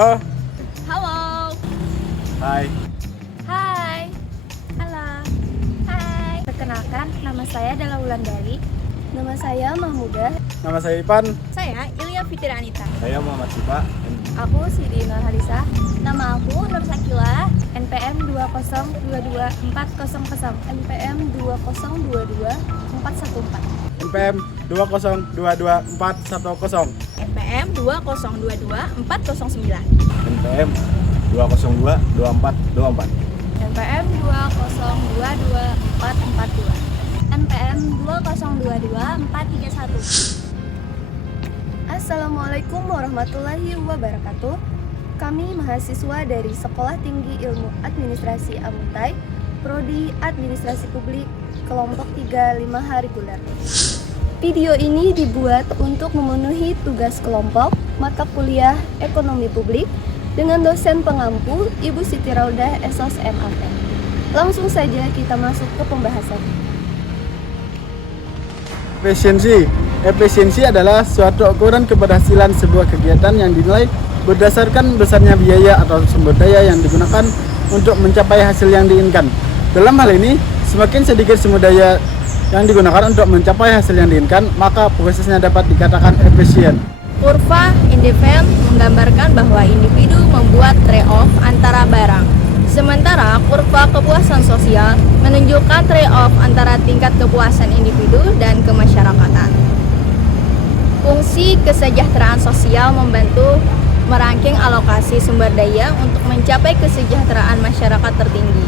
Halo. Halo. Hai. Hai. Halo. Hai. Perkenalkan, nama saya adalah Wulandari. Nama saya Mahmudah. Nama saya Ipan. Saya Ilya Fitri Anita. Saya Muhammad Sipa. Aku Siti Nur Harisa. Nama aku Nur Sakila. NPM 2022400. NPM 2022414. NPM 2022410. NPM 2022409. NPM 2022424. NPM 2022442. NPM 2022431. Assalamualaikum warahmatullahi wabarakatuh. Kami mahasiswa dari Sekolah Tinggi Ilmu Administrasi Amuntai, Prodi Administrasi Publik, kelompok 35 reguler. Video ini dibuat untuk memenuhi tugas kelompok mata kuliah Ekonomi Publik dengan dosen pengampu Ibu Siti Raudah SOS MAT. Langsung saja kita masuk ke pembahasan. Efisiensi adalah suatu ukuran keberhasilan sebuah kegiatan yang dinilai berdasarkan besarnya biaya atau sumber daya yang digunakan untuk mencapai hasil yang diinginkan. Dalam hal ini, semakin sedikit sumber daya yang digunakan untuk mencapai hasil yang diinginkan, maka prosesnya dapat dikatakan efisien. Kurva Indifferent menggambarkan bahwa individu membuat trade-off antara barang. Sementara kurva kepuasan sosial menunjukkan trade-off antara tingkat kepuasan individu dan kemasyarakatan. Fungsi kesejahteraan sosial membantu merangking alokasi sumber daya untuk mencapai kesejahteraan masyarakat tertinggi.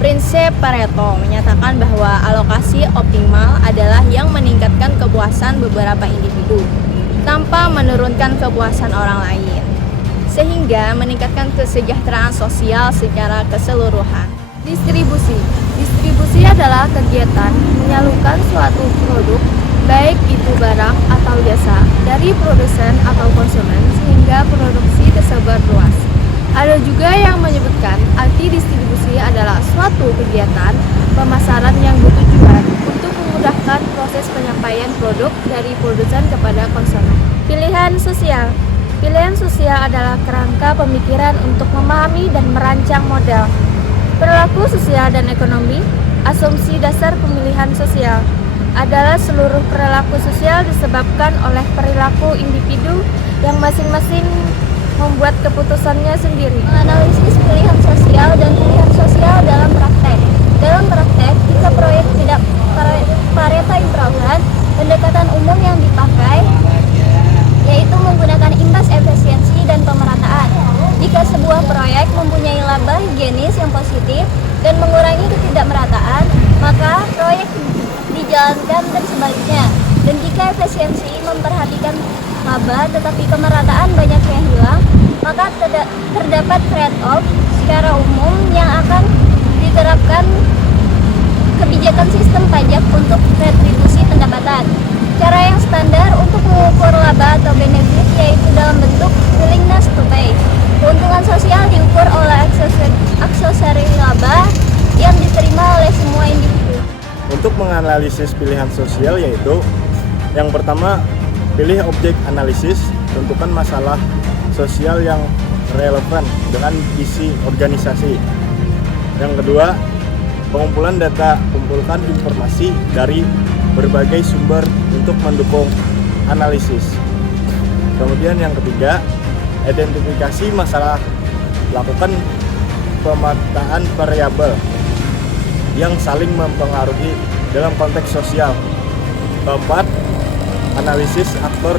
Prinsip Pareto menyatakan bahwa alokasi optimal adalah yang meningkatkan kepuasan beberapa individu tanpa menurunkan kepuasan orang lain, sehingga meningkatkan kesejahteraan sosial secara keseluruhan. Distribusi adalah kegiatan menyalurkan suatu produk, baik itu barang atau jasa, dari produsen atau konsumen sehingga produksi tersebar luas. Ada juga yang menyebutkan arti distribusi adalah suatu kegiatan pemasaran yang bertujuan untuk memudahkan proses penyampaian produk dari produsen kepada konsumen. Pilihan sosial adalah kerangka pemikiran untuk memahami dan merancang model perilaku sosial dan ekonomi. Asumsi dasar pemilihan sosial adalah seluruh perilaku sosial disebabkan oleh perilaku individu yang masing-masing membuat keputusannya sendiri. Menganalisis pilihan sosial dan pilihan sosial dalam praktek. Dalam praktek, jika proyek tidak Pareto improvement, pendekatan umum yang dipakai yaitu menggunakan imbas efisiensi dan pemerataan. Jika sebuah proyek mempunyai laba higienis yang positif dan mengurangi ketidakmerataan, maka proyek dijalankan dan sebaliknya. Dan jika efisiensi memperhatikan laba tetapi kemerataan banyak yang hilang, maka terdapat trade-off secara umum yang akan diterapkan kebijakan sistem pajak untuk retribusi pendapatan. Cara yang standar untuk mengukur laba atau benefit yaitu dalam bentuk willingness to pay. Keuntungan sosial diukur oleh aksesori laba yang diterima oleh semua individu. Untuk menganalisis pilihan sosial yaitu yang pertama, pilih objek analisis, tentukan masalah sosial yang relevan dengan isi organisasi. Yang kedua, pengumpulan data, kumpulkan informasi dari berbagai sumber untuk mendukung analisis. Kemudian yang ketiga, identifikasi masalah, lakukan pemetaan variabel yang saling mempengaruhi dalam konteks sosial. Keempat, analisis aktor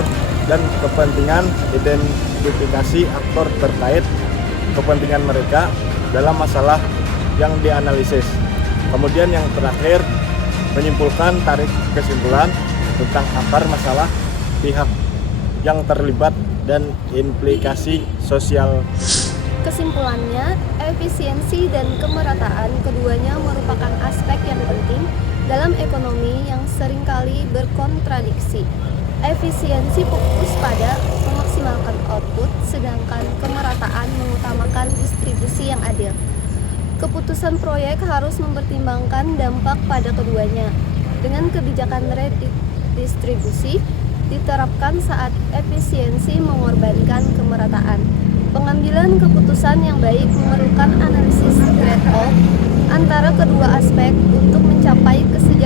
dan kepentingan, identifikasi aktor terkait kepentingan mereka dalam masalah yang dianalisis. Kemudian yang terakhir, menyimpulkan, tarik kesimpulan tentang akar masalah, pihak yang terlibat, dan implikasi sosial. Kesimpulannya, efisiensi dan kemerataan keduanya merupakan aspek yang penting dalam ekonomi yang seringkali berkontradiksi. Efisiensi fokus pada memaksimalkan output, sedangkan kemerataan mengutamakan distribusi yang adil. Keputusan proyek harus mempertimbangkan dampak pada keduanya. Dengan kebijakan redistribusi, diterapkan saat efisiensi mengorbankan kemerataan. Pengambilan keputusan yang baik memerlukan analisis trade-off antara kedua aspek untuk mencapai kesejahteraan